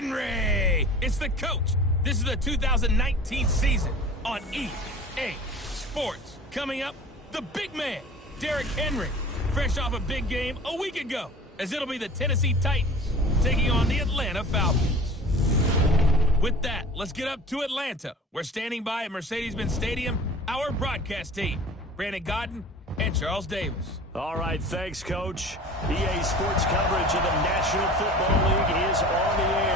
Henry! It's the coach. This is the 2019 season on EA Sports. Coming up, the big man, Derrick Henry, fresh off a big game a week ago, as it'll be the Tennessee Titans taking on the Atlanta Falcons. With that, let's get up to Atlanta. We're standing by at Mercedes-Benz Stadium, our broadcast team, Brandon Godden and Charles Davis. All right, thanks, Coach. EA Sports coverage of the National Football League is on the air.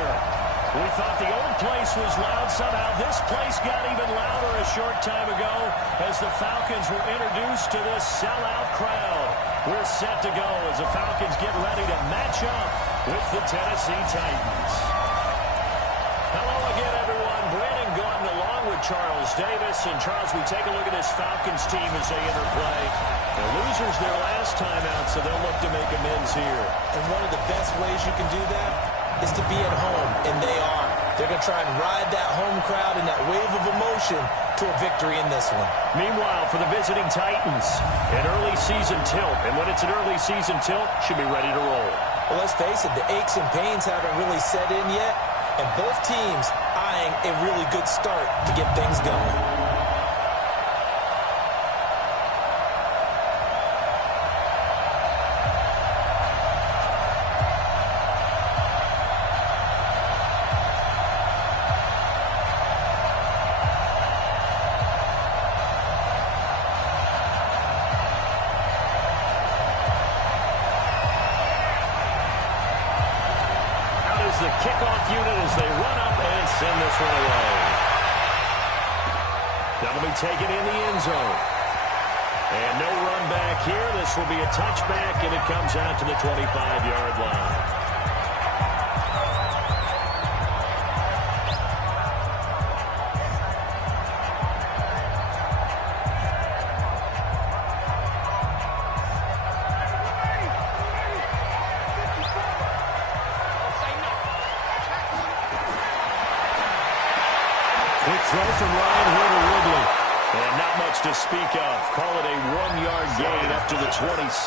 We thought the old place was loud. Somehow this place got even louder a short time ago as the Falcons were introduced to this sellout crowd. We're set to go as the Falcons get ready to match up with the Tennessee Titans. Hello again, everyone. Brandon Godden along with Charles Davis. And Charles, we take a look at this Falcons team as they enter play. The losers their last time out, so they'll look to make amends here. And one of the best ways you can do that is to be at home, and they are. They're going to try and ride that home crowd and that wave of emotion to a victory in this one. Meanwhile, for the visiting Titans, an early season tilt. And when it's an early season tilt, should be ready to roll. Well, let's face it, the aches and pains haven't really set in yet, and both teams eyeing a really good start to get things going. The kickoff unit as they run up and send this one away. That'll be taken in the end zone. And no run back here. This will be a touchback, and it comes out to the 25-yard line. Quick throw from Ryan here to Ridley. And not much to speak of. Call it a 1-yard gain up to the 26.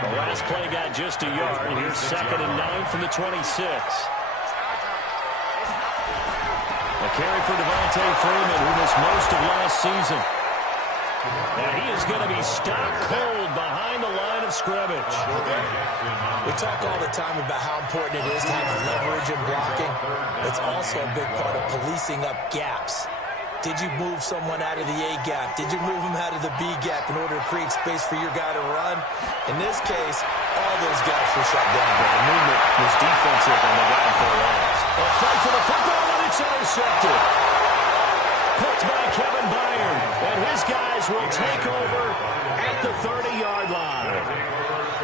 The last play got just a yard. Here's 2nd and 9 from the 26. A carry for Devontae Freeman, who missed most of last season. And he is going to be stopped cold behind the line of scrimmage. We talk all the time about how important it is to have leverage and blocking. It's also a big part of policing up gaps. Did you move someone out of the A gap? Did you move him out of the B gap in order to create space for your guy to run? In this case, all those gaps were shut down. The movement was defensive, and they got him for a loss. A fight for the football, and it's intercepted. Picked by Kevin Byard, and his guys will take over at the 30-yard line.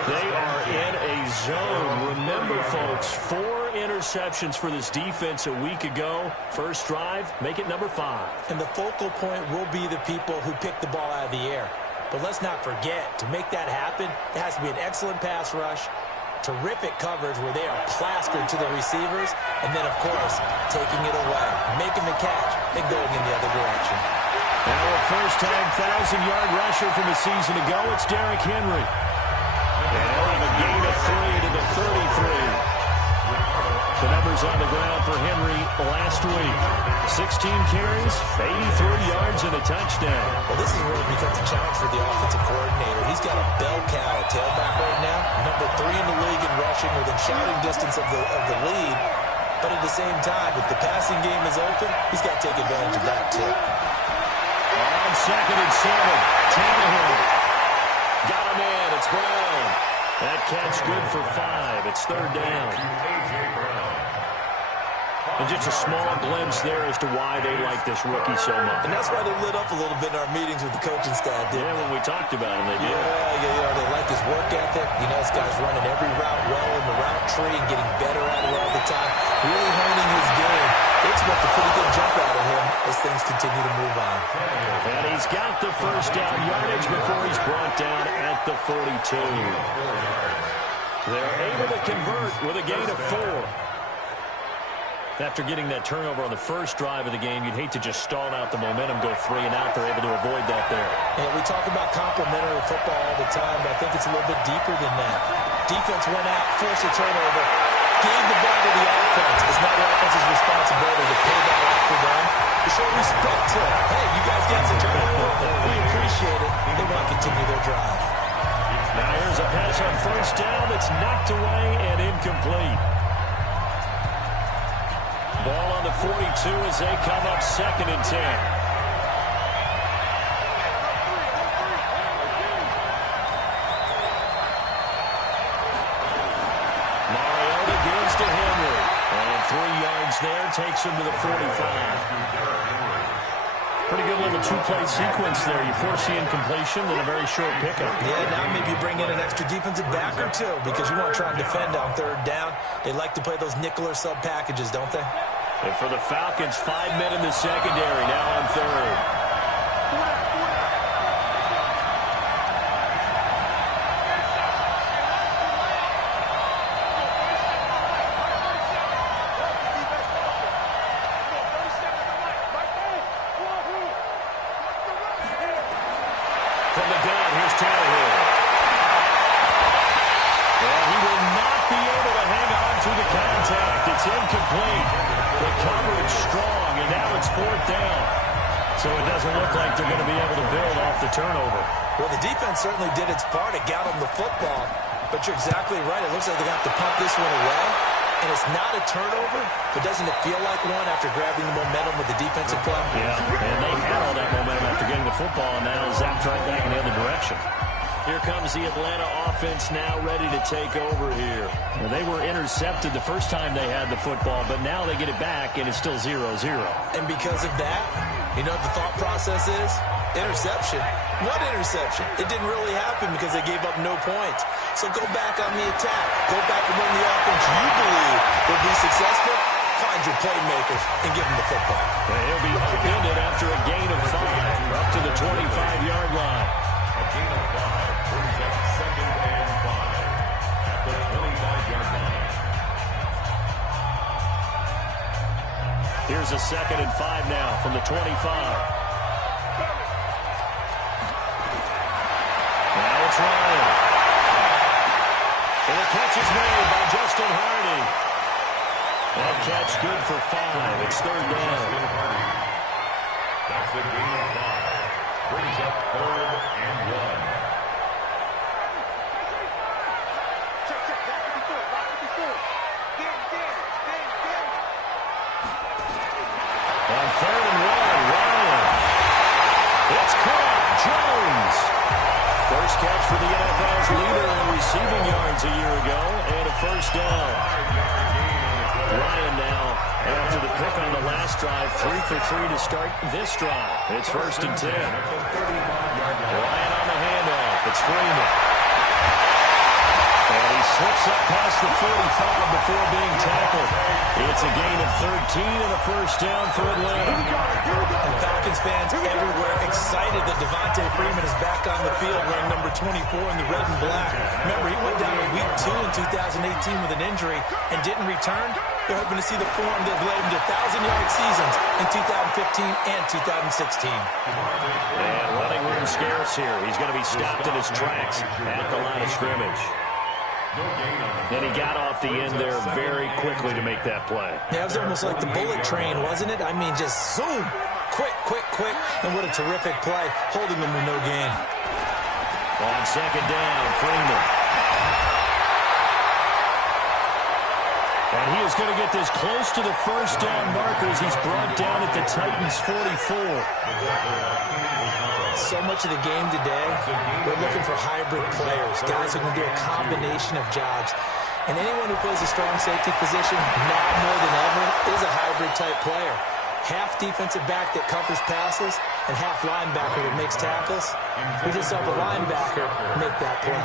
They are in a zone. Remember, folks, 4 interceptions for this defense a week ago. First drive, make it number 5. And the focal point will be the people who pick the ball out of the air. But let's not forget, to make that happen, it has to be an excellent pass rush, terrific coverage where they are plastered to the receivers, and then, of course, taking it away, making the catch, and going in the other direction. Now a first-time 1,000-yard rusher from a season ago, it's Derrick Henry. And he'll have a gain of 3 to the 33. The numbers on the ground for Henry last week. 16 carries, 83 yards, and a touchdown. Well, this is where it becomes a challenge for the offensive coordinator. He's got a bell cow tailback right now, number 3 in the league in rushing, within shouting distance of the lead. But at the same time, if the passing game is open, he's got to take advantage of that, too. On 2nd and 7, Tannehill. Got him in. It's Brown. That catch good for 5. It's 3rd down. And just a small glimpse there as to why they like this rookie so much. And that's why they lit up a little bit in our meetings with the coaching staff, didn't when we talked about him, they did. Yeah, they like his work ethic. You know, this guy's running every route well in the route tree and getting better at it all the time. Really honing his game. They expect a pretty good jump out of him as things continue to move on. And he's got the first down yardage before he's brought down at the 42. They're able to convert with a gain of 4. After getting that turnover on the first drive of the game, you'd hate to just stall out the momentum, go 3 and out. They're able to avoid that there. Yeah, we talk about complementary football all the time, but I think it's a little bit deeper than that. Defense went out, forced a turnover, gave the ball to the offense. It's not the offense's responsibility to pay that off for them. To show respect to, hey, you guys got the turnover. We appreciate it. They want to continue their drive. Now here's a pass on first down that's knocked away and incomplete. Ball on the 42 as they come up 2nd and 10. Mariota gives to Henry. And 3 yards there takes him to the 45. Pretty good little 2-play sequence there. You force the incompletion, then a very short pickup. Yeah, now maybe you bring in an extra defensive back or two because you want to try and defend on 3rd down. They like to play those nickel or sub packages, don't they? And for the Falcons, 5 men in the secondary now on 3rd. From the gun, here's Tannehill. And he will not be able to hang on to the contact. It's incomplete. The coverage strong, and now it's 4th down. So it doesn't look like they're going to be able to build off the turnover. Well, the defense certainly did its part. It got them the football. But you're exactly right. It looks like they're going to have to pump this one away. And it's not a turnover, but doesn't it feel like one after grabbing the momentum with the defensive play? Yeah, and they had all that momentum after getting the football, and now zapped right back in the other direction. Here comes the Atlanta offense now ready to take over here. Well, they were intercepted the first time they had the football, but now they get it back, and it's still 0-0. And because of that, you know what the thought process is? Interception. What interception? It didn't really happen because they gave up no points. So go back on the attack. Go back and run the offense you believe will be successful. Find your playmakers and give them the football. And he'll be upended after a gain of 5 up to the 25-yard line. A gain of 5 brings up 2nd and 5 at the 25-yard line. Here's a 2nd and 5 now from the 25. Now it's Ryan. And the catch is made by Justin Hardy. That catch good for 5. It's 3rd down. That's a gain of 5. Brings up 3rd and 1. On 3rd and 1, Ryan. It's caught. Jones. First catch for the NFL's leader in receiving yards a year ago, and a 1st down. Ryan now, after the pick on the last drive, 3 for 3 to start this drive. It's 1st and 10. Ryan on the handoff. It's Freeman. And he slips up past the 45 before being tackled. It's a gain of 13 and a 1st down for Atlanta. And Falcons fans everywhere excited that Devontae Freeman is back on the field wearing number 24 in the red and black. Remember, he went down in week 2 in 2018 with an injury and didn't return. They're hoping to see the form that led him to 1,000-yard seasons in 2015 and 2016. And running room scarce here. He's going to be stopped in his tracks at the line of scrimmage. And he got off the end there very quickly to make that play. Yeah, it was almost like the bullet train, wasn't it? I mean, just zoom. Quick, quick, quick. And what a terrific play, holding them to no gain. On 2nd down, Freeman. And he is going to get this close to the 1st down marker as he's brought down at the Titans' 44. So much of the game today, we're looking for hybrid players, guys who can do a combination of jobs. And anyone who plays a strong safety position, now more than ever, is a hybrid-type player. Half defensive back that covers passes, and half linebacker that makes tackles. We just saw the linebacker make that play.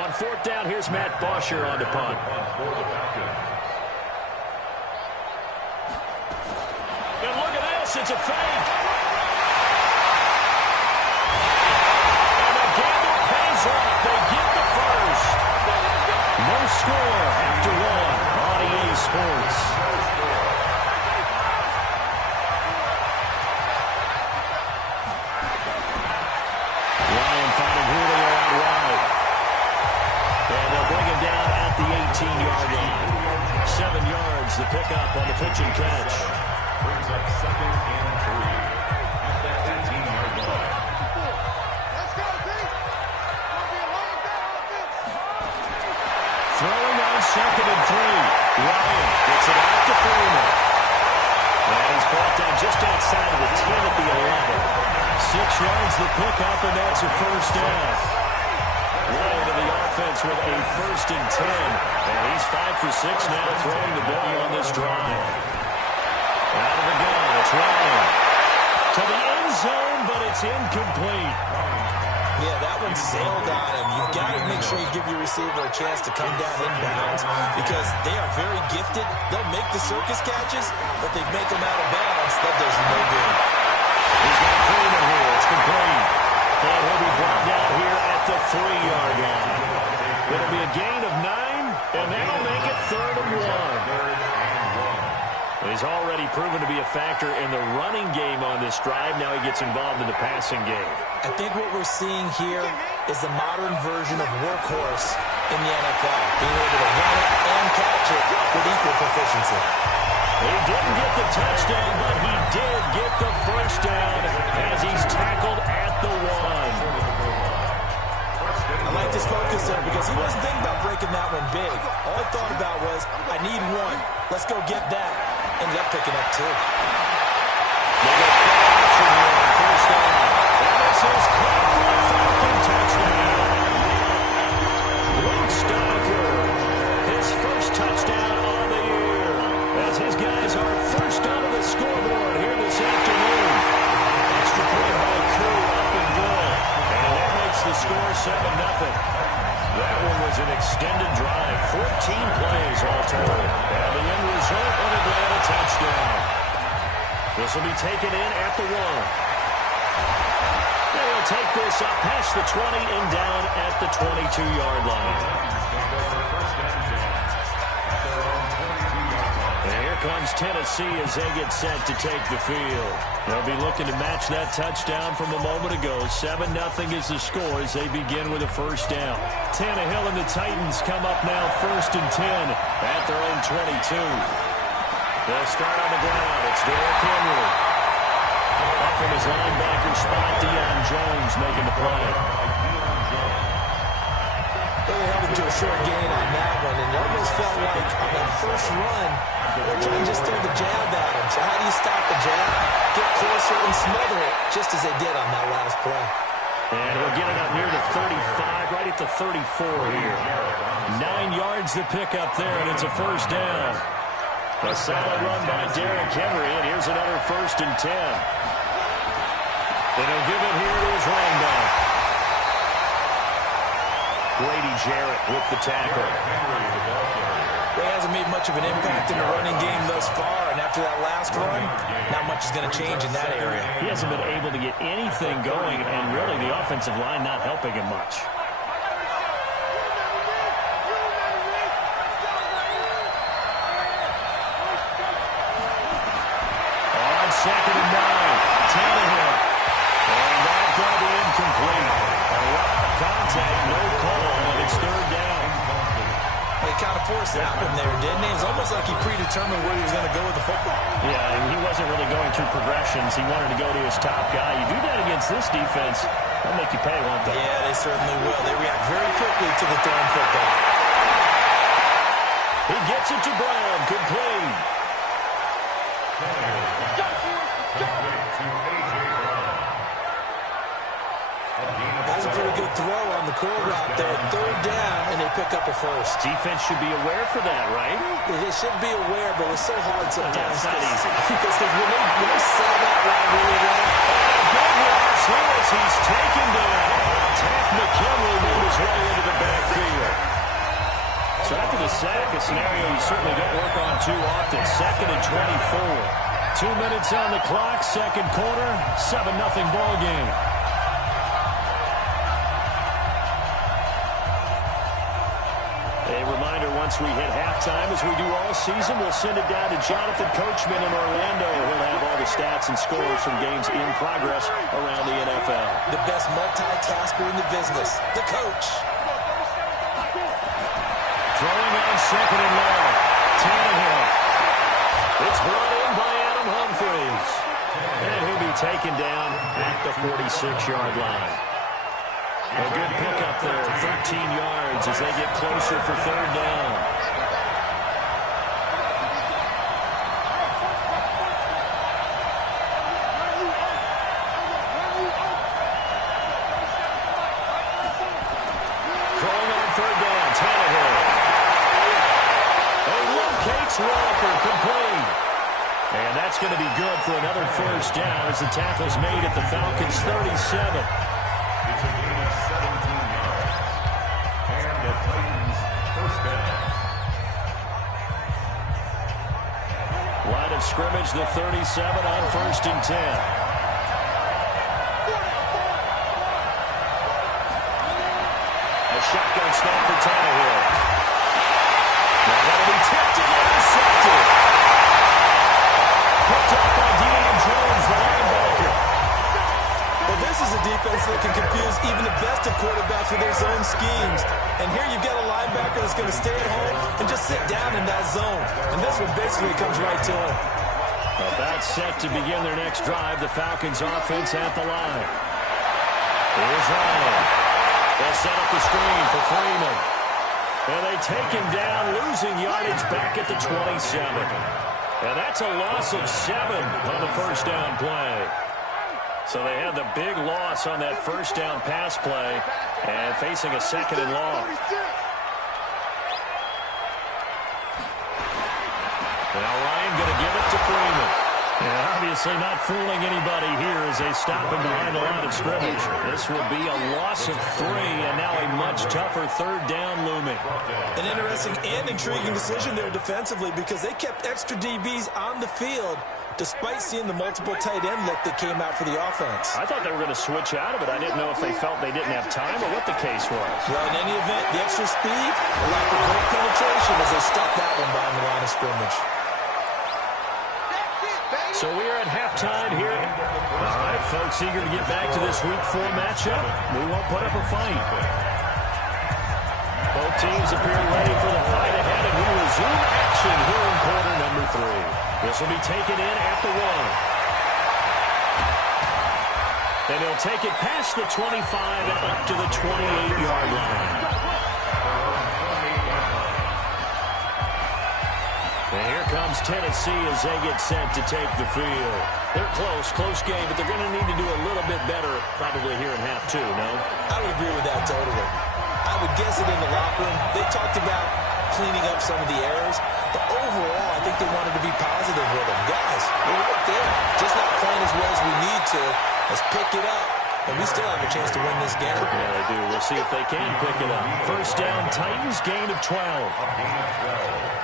On 4th down, here's Matt Bosher on the punt. And look at this, it's a fake. They get the first. No score after 1 on EA Sports. pickup on the pitch and catch. Brings up 2nd and 3 at the 18-yard line. Throwing on 2nd and 3. Ryan gets it out to Freeman. And he's brought down just outside of the 10 at the 11. 6 yards the pickup, and that's a first down. Ryan to the offense with a 1st and 10. And he's 5 for 6 now, throwing the ball on this drive. Out of the gun, it's Ryan. To the end zone, but it's incomplete. Yeah, that one sailed on him. You've got to make sure you give your receiver a chance to come down inbounds because they are very gifted. They'll make the circus catches, but they make them out of bounds. That does you no good. He's got Freeman here. It's complete. And he'll be brought down here at the 3-yard line. It'll be a gain of 9, and that'll make it 3rd and 1. He's already proven to be a factor in the running game on this drive. Now he gets involved in the passing game. I think what we're seeing here is the modern version of workhorse in the NFL, being able to run it and catch it with equal proficiency. He didn't get the touchdown, but he did get the first down as he's tackled at the 1. I like this focus there because he wasn't thinking about breaking that one big. All he thought about was, I need 1. Let's go get that. Ended up picking up 2. They go action here on first down. And this is caught for a Falcon touchdown. Luke Stalker, his first touchdown on the year, as his guys are first onto the scoreboard here this afternoon. Extra point by Crew up and good. And that makes the score 7-0. That one was an extended drive, 14 plays all told. And the end result, an Atlanta touchdown. This will be taken in at the 1. They'll take this up past the 20 and down at the 22-yard line. And here comes Tennessee as they get set to take the field. They'll be looking to match that touchdown from a moment ago. 7-0 is the score as they begin with a first down. Tannehill and the Titans come up now 1st and 10 at their own 22. They'll start on the ground. It's Derrick Henry. Up from his linebacker spot, Deion Jones making the play. They held him to a short gain on that one, and it almost felt like on that first run, they're trying to just throw the jab at him. So how do you stop the jab? Get closer and smother it, just as they did on that last play. And he'll get it up near the 35, right at the 34 here. 9 yards to pick up there, and it's a first down. A solid run by Derrick Henry, and here's another 1st and 10. And he'll give it here to his running back. Grady Jarrett with the tackle. He hasn't made much of an impact in the running game thus far, and after that last run, not much is going to change in that area. He hasn't been able to get anything going, and really the offensive line not helping him much. On 2nd and 9, Tannehill. And that's going to be incomplete. A lot of contact, no call, and it's 3rd down. He kind of forced that one there, didn't he? It's almost like he predetermined where he was going to go with the football. Yeah, and he wasn't really going through progressions. He wanted to go to his top guy. You do that against this defense, they'll make you pay, won't they? Yeah, they certainly will. They react very quickly to the thrown football. He gets it to Brown, complete. That's a pretty good throw on the curl route there. 3rd down, and they pick up a first. Defense should be aware for that, right? They should be aware, but it's so hard sometimes. Yeah, it's not easy. Because when they sell that route really well, good rush here as he's taken down. Tank McKinley made his way into the backfield. So after the sack, a scenario you certainly don't work on too often. 2nd and 24. 2 minutes on the clock, 2nd quarter, 7-0 ball game. A reminder, once we hit halftime, as we do all season, we'll send it down to Jonathan Coachman in Orlando. He'll have all the stats and scores from games in progress around the NFL. The best multitasker in the business, the coach. Throwing on 2nd and long. Tannehill. It's brought in by Adam Humphries. And he'll be taken down at the 46-yard line. A good pickup there, 13 yards as they get closer for third down. Throwing on third down, Tannehill. And locates Walker, complete. And that's going to be good for another first down as the tackle's made at the Falcons' 37. It's a gain of 17 yards. And the Titans first down. Line of scrimmage, the 37 on 1st and 10. A shotgun snap for Tannehill. Now that'll be tipped and intercepted. Picked up by Deion Jones, the linebacker. Well, this is a defense that can confuse even the best of quarterbacks with their zone schemes. And here you've got a linebacker that's going to stay at home and just sit down in that zone. And this one basically comes right to him. About set to begin their next drive. The Falcons offense at the line. Here's Ryan. They'll set up the screen for Freeman. And they take him down, losing yardage back at the 27. And that's a loss of 7 on the first down play. So they had the big loss on that first down pass play and facing a second and long. Now Ryan going to give it to Freeman. And obviously not fooling anybody here as they stop him behind the line of scrimmage. This will be a loss of 3 and now a much tougher third down looming. An interesting and intriguing decision there defensively because they kept extra DBs on the field despite seeing the multiple tight end look that came out for the offense. I thought they were going to switch out of it. I didn't know if they felt they didn't have time or what the case was. Well, in any event, the extra speed, the lack of break penetration as they stuffed that one behind the line of scrimmage. So we are at halftime here. All right, folks, eager to get back to this Week 4 matchup. We won't put up a fight. Both teams appear ready for the fight ahead, and we resume action here in quarter number 3. This will be taken in at the 1. And he'll take it past the 25 and up to the 28-yard line. And here comes Tennessee as they get set to take the field. They're close game, but they're going to need to do a little bit better probably here in half 2, no? I would agree with that totally. I would guess it in the locker room. They talked about cleaning up some of the errors, but overall, I think they wanted to be positive with them. Guys, we're right there. Just not playing as well as we need to. Let's pick it up, and we still have a chance to win this game. Yeah, they do. We'll see if they can pick it up. First down, Titans, gain of 12.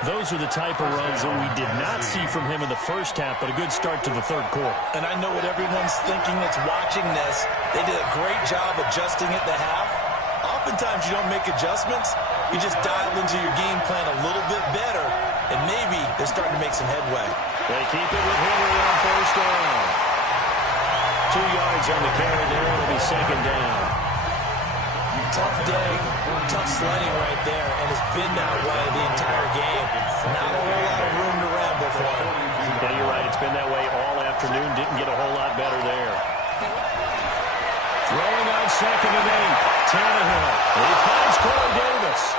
Those are the type of runs that we did not see from him in the first half, but a good start to the third quarter. And I know what everyone's thinking that's watching this. They did a great job adjusting at the half. Oftentimes you don't make adjustments. You just dial into your game plan a little bit better, and maybe they're starting to make some headway. They keep it with Henry on first down. 2 yards on the carry there. It'll be second down. Tough day, tough sledding right there, and it's been that way the entire game. Not a whole lot of room to ramble for him. Yeah, you're right. It's been that way all afternoon. Didn't get a whole lot better there. Throwing on second and 8. Tannehill. He finds Corey Davis.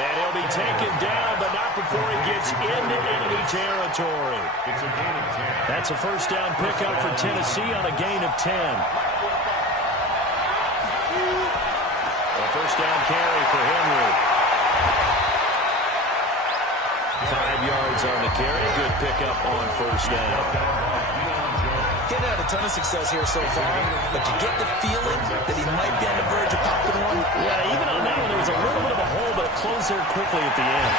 And he'll be taken down, but not before he gets into enemy territory. It's a gain of 10. That's a first down pickup for Tennessee on a gain of 10. A first down carry for Henry. 5 yards on the carry. Good pickup on first down. Getting had a ton of success here so far, but you get the feeling that he might be on the verge of popping one. Yeah, even on that one, there was a little bit of a hole, but it closed there quickly at the end.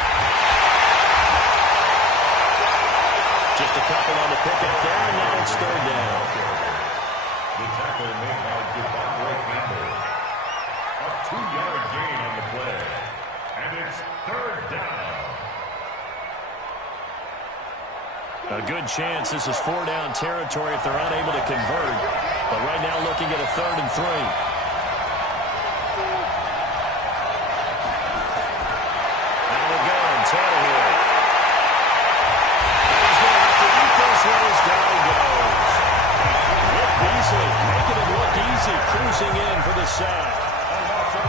Just a couple on the pickup there, and now it's third down. The tackle made by Devontae Campbell. A 2-yard gain on the play. And it's third down. A good chance this is 4-down territory if they're unable to convert. But right now looking at a 3rd and 3. Out of the gun, Tannehill. the sack.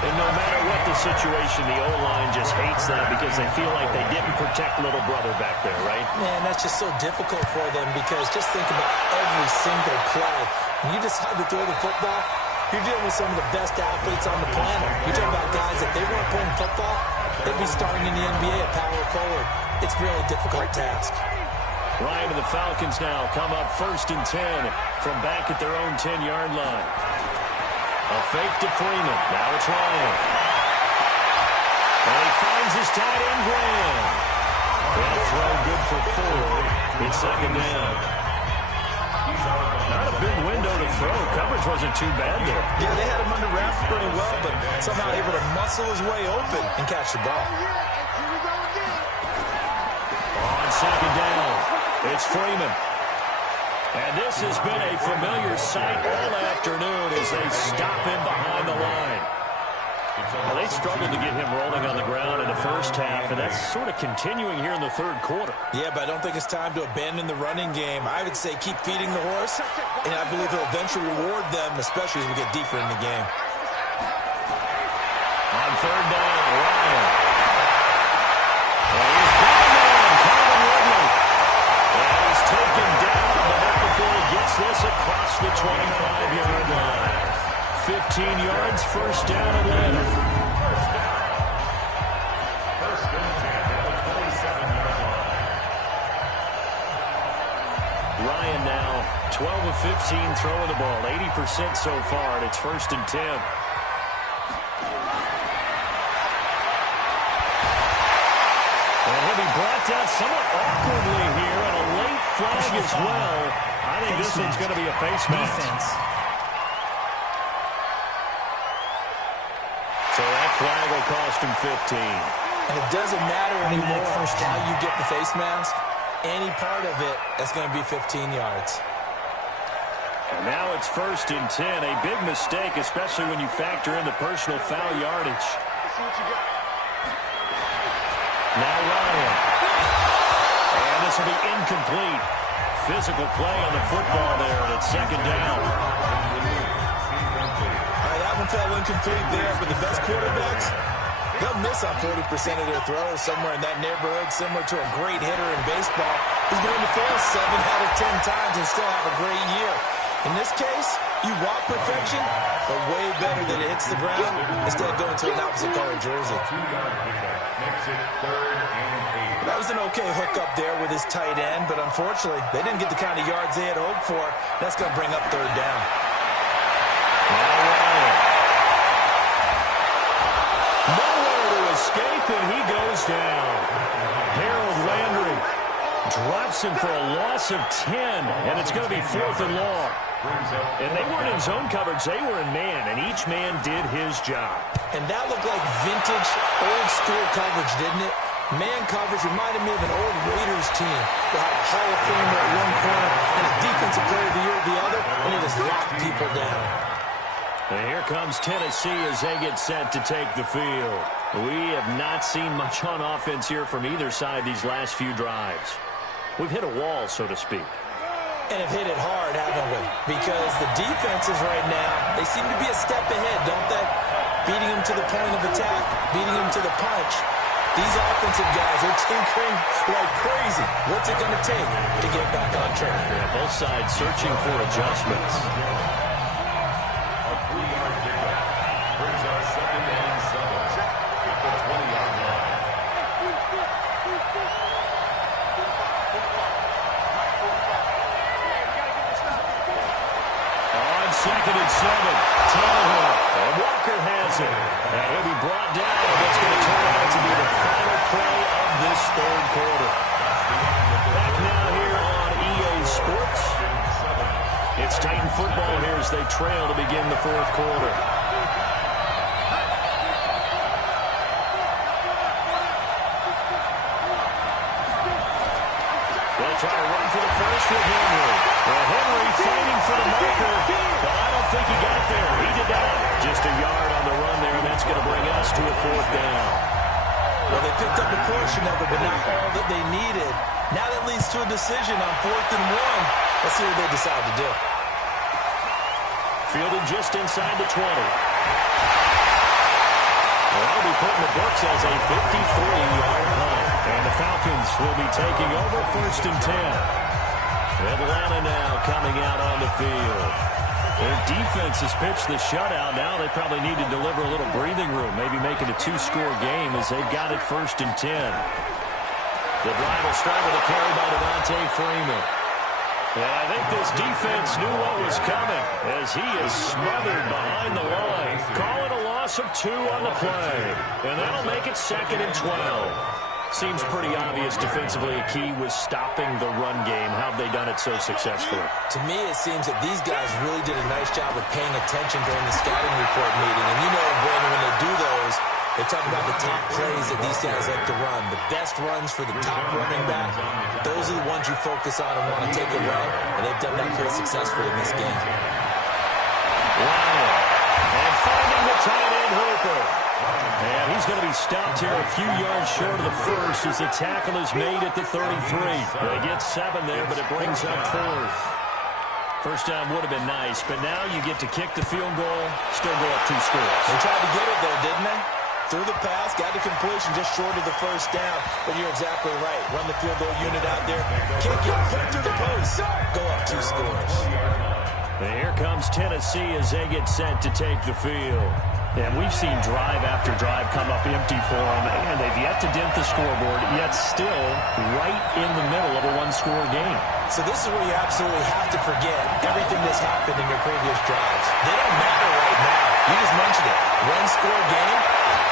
And no matter what the situation, the O-line just hates that because they feel like they didn't protect little brother back there, right? Man, that's just so difficult for them because just think about every single play. When you decide to throw the football, you're dealing with some of the best athletes on the planet. You're talking about guys, if they weren't playing football, they'd be starting in the NBA at power forward. It's a really difficult task. Ryan and the Falcons now come up 1st and 10 from back at their own 10-yard line. A fake to Freeman. Now it's Ryan. And he finds his tight end, Graham. That throw good for 4. It's 2nd down. Not a big window to throw. Coverage wasn't too bad there. Yeah, they had him under wraps pretty well, but somehow able to muscle his way open and catch the ball. On 2nd down, it's Freeman. And this has been a familiar sight all afternoon as they stop him behind the line. Well, they struggled to get him rolling on the ground in the first half, and that's sort of continuing here in the 3rd quarter. Yeah, but I don't think it's time to abandon the running game. I would say keep feeding the horse, and I believe he'll eventually reward them, especially as we get deeper in the game. On 3rd down, Ryan. And he's gone down, Calvin Ridley. And he's taken down, but not before he gets this across the 25-yard line. 15 yards, 1st down, Atlanta. First and 10 at the 27-yard line. Ryan now 12 of 15 throwing the ball, 80% so far, and it's 1st and 10. And he'll be brought down somewhat awkwardly here, and a late flag as well. I think this one's going to be a face mask. So that flag will cost him 15. And it doesn't matter anymore how you get the face mask. Any part of it, that's going to be 15 yards. And now it's 1st and 10. A big mistake, especially when you factor in the personal foul yardage. Now Ryan. And this will be incomplete. Physical play on the football there, and it's 2nd down. Fell incomplete there, but the best quarterbacks, they'll miss on 40% of their throws somewhere in that neighborhood, similar to a great hitter in baseball who's going to throw 7 out of 10 times and still have a great year. In this case, you want perfection, but way better than it hits the ground instead of going to an opposite color jersey. That was an okay hookup there with his tight end, but unfortunately, they didn't get the kind of yards they had hoped for. That's going to bring up 3rd down. Nowhere to escape, and he goes down. Harold Landry drops him for a loss of 10, and it's going to be 4th and long. And they weren't in zone coverage, they were in man, and each man did his job. And that looked like vintage, old-school coverage, didn't it? Man coverage reminded me of an old Raiders team that had a Hall of Famer at one corner and a defensive player of the year at the other, and they just locked people down. And here comes Tennessee as they get set to take the field. We have not seen much on offense here from either side these last few drives. We've hit a wall, so to speak. And have hit it hard, haven't we? Because the defenses right now, they seem to be a step ahead, don't they? Beating them to the point of attack, beating them to the punch. These offensive guys are tinkering like crazy. What's it going to take to get back on track? Yeah, both sides searching for adjustments. Second and 7. Tannehill. And Walker has it. And he'll be brought down. That's going to turn out to be the final play of this 3rd quarter. Back now here on EA Sports. It's Titan football here as they trail to begin the 4th quarter. They'll try to run for the first with Henry. Well, Henry fighting for the marker. But I don't think he got there. He did not. Just a yard on the run there, and that's going to bring us to a 4th down. Well, they picked up a portion of it, but not all that they needed. Now that leads to a decision on 4th and 1. Let's see what they decide to do. Fielded just inside the 20. That'll be put in the books as a 53-yard punt. And the Falcons will be taking over 1st and 10. Atlanta now coming out on the field. Their defense has pitched the shutout. Now they probably need to deliver a little breathing room, maybe make it a 2-score game as they've got it 1st and 10. The drive will start with a carry by Devontae Freeman. And I think this defense knew what was coming as he is smothered behind the line. Calling a loss of 2 on the play. And that'll make it 2nd and 12. Seems pretty obvious defensively a key was stopping the run game. How have they done it so successfully? To me, it seems that these guys really did a nice job of paying attention during the scouting report meeting. And you know, Brandon, when they do those, they talk about the top plays that these guys like to run. The best runs for the top running back. Those are the ones you focus on and want to take away. And they've done that pretty successfully in this game. Wow. And finding the tight end Hooper. And he's going to be stopped here a few yards short of the first as the tackle is made at the 33. They get 7 there, but it brings up 4th. First down would have been nice, but now you get to kick the field goal, still go up 2 scores. They tried to get it there, didn't they? Threw the pass, got the completion just short of the first down. But you're exactly right. Run the field goal unit out there, kick it, put it through the post, go up 2 scores. And here comes Tennessee as they get set to take the field. And we've seen drive after drive come up empty for them, and they've yet to dent the scoreboard, yet still right in the middle of a 1-score game. So this is where you absolutely have to forget everything that's happened in your previous drives. They don't matter right now. You just mentioned it. 1-score game.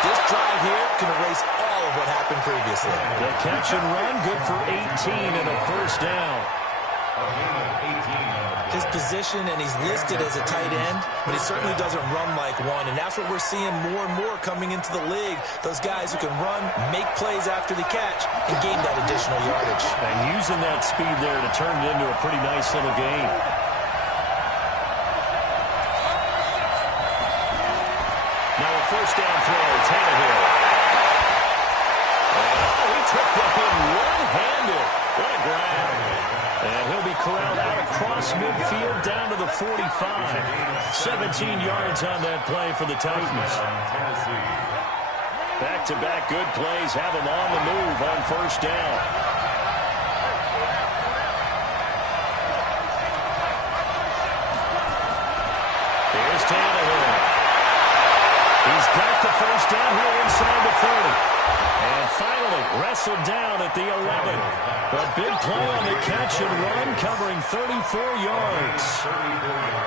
This drive here can erase all of what happened previously. The catch and run, good for 18 and a first down. His position, and he's listed as a tight end, but he certainly doesn't run like one, and that's what we're seeing more and more coming into the league. Those guys who can run, make plays after the catch, and gain that additional yardage. And using that speed there to turn it into a pretty nice little game. Now a first down throw, Tannehill. Oh, he took that in one-handed. What a grab. And he'll be corralled out across midfield down to the 45. 17 yards on that play for the Titans. Back-to-back good plays have him on the move on first down. Here's Tannehill. He's got the first down here inside the 30. And finally wrestled down at the 11. A big play on the catch and run, covering 34 yards.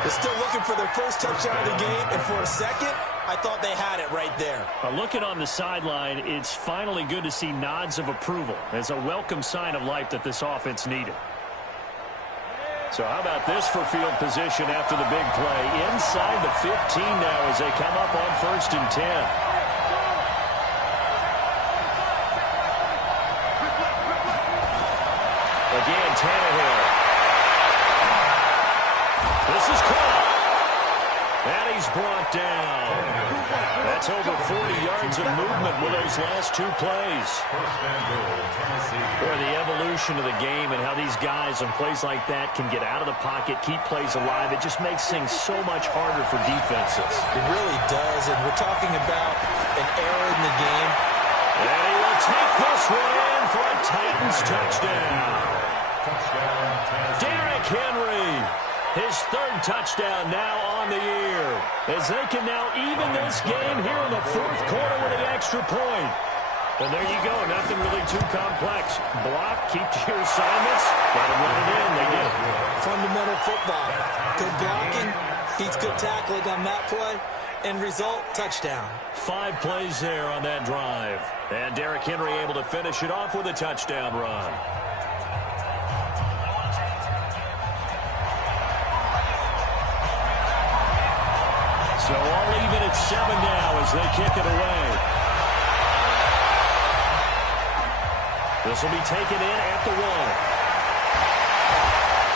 They're still looking for their first touchdown of the game, and for a second, I thought they had it right there. Looking on the sideline, it's finally good to see nods of approval as a welcome sign of life that this offense needed. So how about this for field position after the big play? Inside the 15 now as they come up on 1st and 10. Again, Tannehill. This is caught. And he's brought down. That's over 40 yards of movement with those last 2 plays. Boy, the evolution of the game and how these guys on plays like that can get out of the pocket, keep plays alive, it just makes things so much harder for defenses. It really does, and we're talking about an error in the game. And he will take this one in for a Titans touchdown. Derrick Henry, his 3rd touchdown now on the year, as they can now even this game here in the 4th quarter with an extra point. And there you go, nothing really too complex. Block, keep to your assignments, let them run it in, they get it. Fundamental football. Good blocking, beats good tackling on that play, end result, touchdown. 5 plays there on that drive. And Derrick Henry able to finish it off with a touchdown run. So all even at 7 now as they kick it away. This will be taken in at the 1.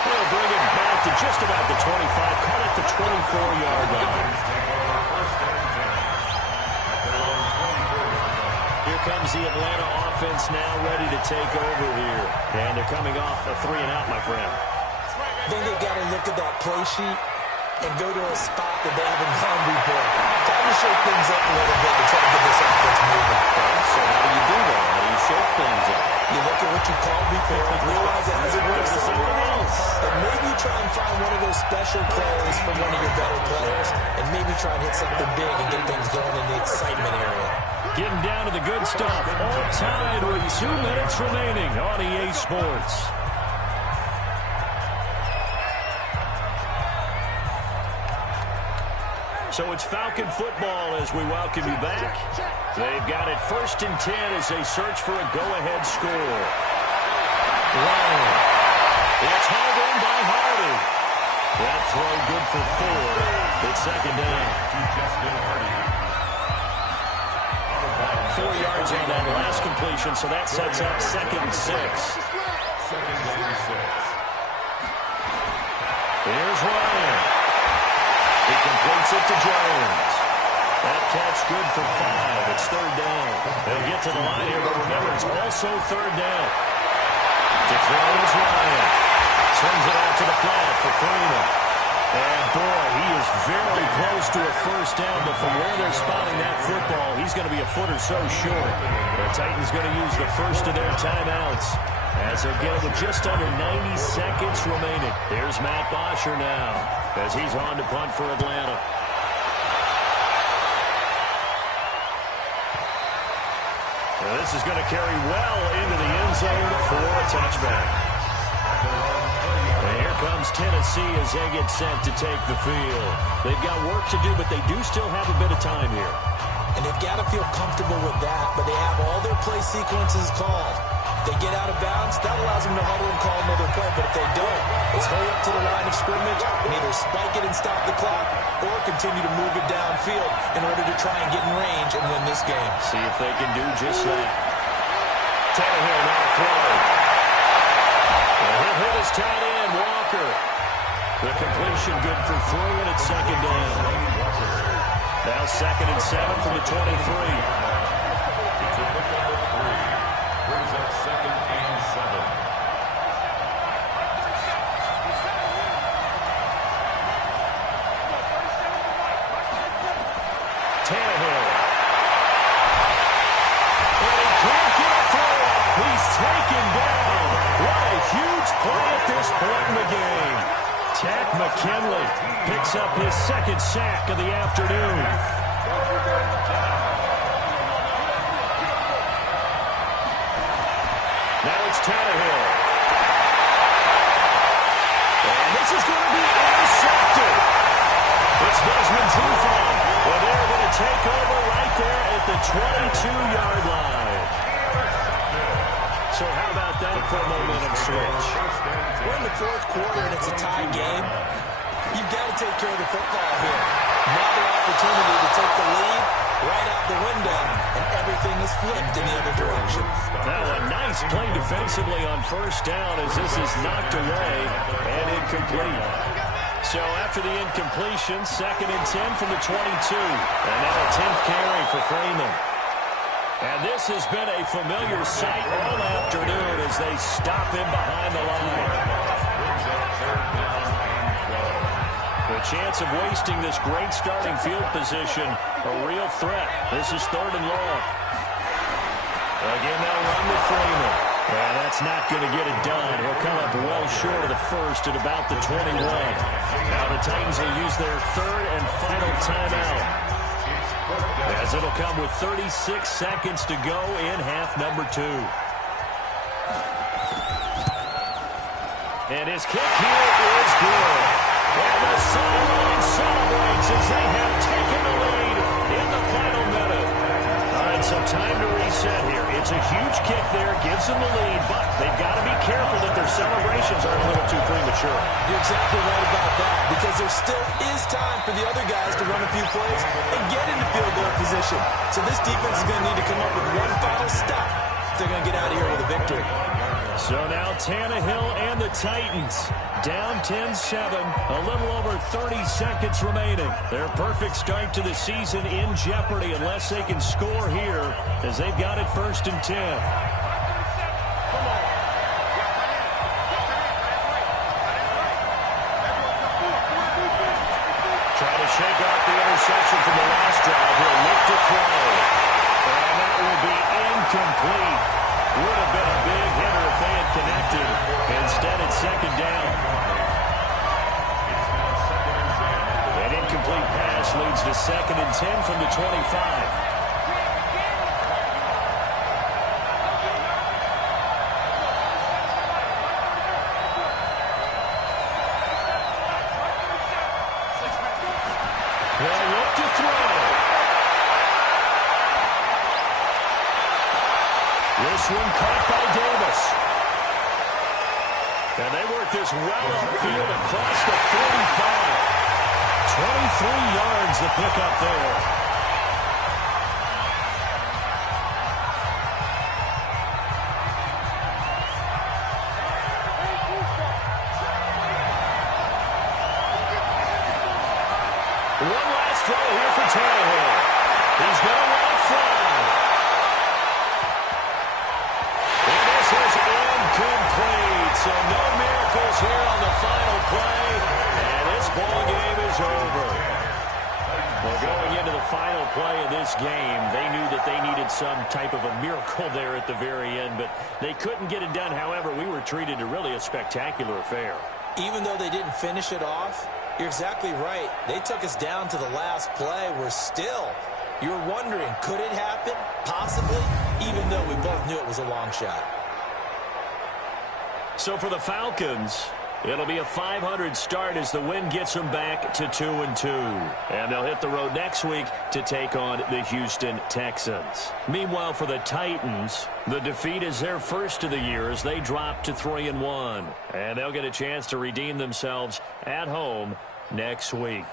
They'll bring it back to just about the 25, call it the 24-yard line. Here comes the Atlanta offense now ready to take over here. And they're coming off a 3-and-out, my friend. I think they've got to look at that play sheet and go to a spot that they haven't gone before. Time to shake things up a little bit to try to get this offense moving. So how do you do that? How do you shake things up? You look at what you called before, realize it hasn't worked somewhere else, and maybe try and find one of those special plays from one of your better players, and maybe try and hit something big and get things going in the excitement area. Getting down to the good stuff. All tied with 2 minutes remaining on EA Sports. So it's Falcon football as we welcome you back. They've got it 1st and 10 as they search for a go-ahead score. Long. It's hauled in by Hardy. That throw good for 4. It's 2nd down. 4 yards on that last completion, so that sets up 2nd and 6. Here's Ryan. He completes it to Jones. That catch good for 5. It's 3rd down. They'll get to the line here, but remember, it's also 3rd down. To throw is Ryan. Swings it out to the flat for Freeman. And boy, he is very close to a 1st down, but from where they're spotting that football, he's going to be a foot or so short. The Titans going to use the first of their timeouts as they get it with just under 90 seconds remaining. Here's Matt Bosher now as he's on to punt for Atlanta. Well, this is going to carry well into the end zone for a touchback. And here comes Tennessee as they get set to take the field. They've got work to do, but they do still have a bit of time here. And they've got to feel comfortable with that, but they have all their play sequences called. If they get out of bounds, that allows them to huddle and call another play, but if they don't, it's hurry up to the line of scrimmage and either spike it and stop the clock or continue to move it downfield in order to try and get in range and win this game. See if they can do just that. Tannehill now throwing. He'll hit his tight end, Walker. The completion good for 3, and it's 2nd down. Now 2nd and 7 from the 23. Brings up 2nd and 7. Tannehill. And he can't get a throw off. He's taken down. What a huge play at this point in the game. Tack McKinley picks up his 2nd sack of the afternoon. Now it's Tannehill. And this is going to be intercepted. It's Desmond Trufant. Well, they're going to take over right there at the 22-yard line. So how about that for a momentum switch? We're in the 4th quarter and it's a tie game. You've got to take care of the football here. Now the opportunity to take the lead right out the window, and everything is flipped in the other direction. Now a nice play defensively on 1st down as this is knocked away and incomplete. So after the incompletion, 2nd and 10 from the 22. And now a 10th carry for Freeman. And this has been a familiar sight all afternoon as they stop him behind the line. The chance of wasting this great starting field position, a real threat. This is 3rd and long. Again, they'll run with Freeman. And that's not going to get it done. He'll come up well short of the 1st at about the 21. Now the Titans will use their 3rd and final timeout, as it'll come with 36 seconds to go in half number 2. And his kick here is good. And the sideline celebrates as they have taken the lead in the final minute. All right, so time to reset here. It's a huge kick there, gives them the lead, but they've got to be careful that their celebrations aren't a little too premature. You're exactly right about that, because there still is time for the other guys to run a few plays and get into field goal position. So this defense is going to need to come up with one final stop if they're going to get out of here with a victory. So now Tannehill and the Titans down 10-7, a little over 30 seconds remaining. Their perfect start to the season in jeopardy unless they can score here, as they've got it 1st and 10. shake off the interception from the last drive. He'll look to throw. And that will be incomplete. Would have been a big hitter if they had connected. Instead, it's second down. An incomplete pass leads to 2nd and 10 from the 25. They'll look to throw. This one caught by Davis. And they work this well upfield across the 45. 23 yards to pick up there. One last throw here for Tannehill. He's going to let it fly. And this is incomplete. So no miracles here on the final play. And this ball game is over. Well, going into the final play of this game, they knew that they needed some type of a miracle there at the very end, but they couldn't get it done. However, we were treated to really a spectacular affair. Even though they didn't finish it off, you're exactly right. They took us down to the last play. You're wondering, could it happen? Possibly, even though we both knew it was a long shot. So for the Falcons, it'll be a 500 start as the win gets them back to 2-2. And they'll hit the road next week to take on the Houston Texans. Meanwhile, for the Titans, the defeat is their first of the year as they drop to 3-1. And they'll get a chance to redeem themselves at home next week.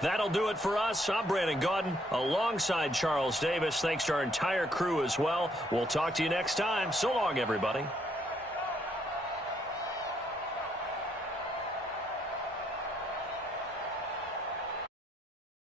That'll do it for us. I'm Brandon Gaudin alongside Charles Davis. Thanks to our entire crew as well. We'll talk to you next time. So long, everybody.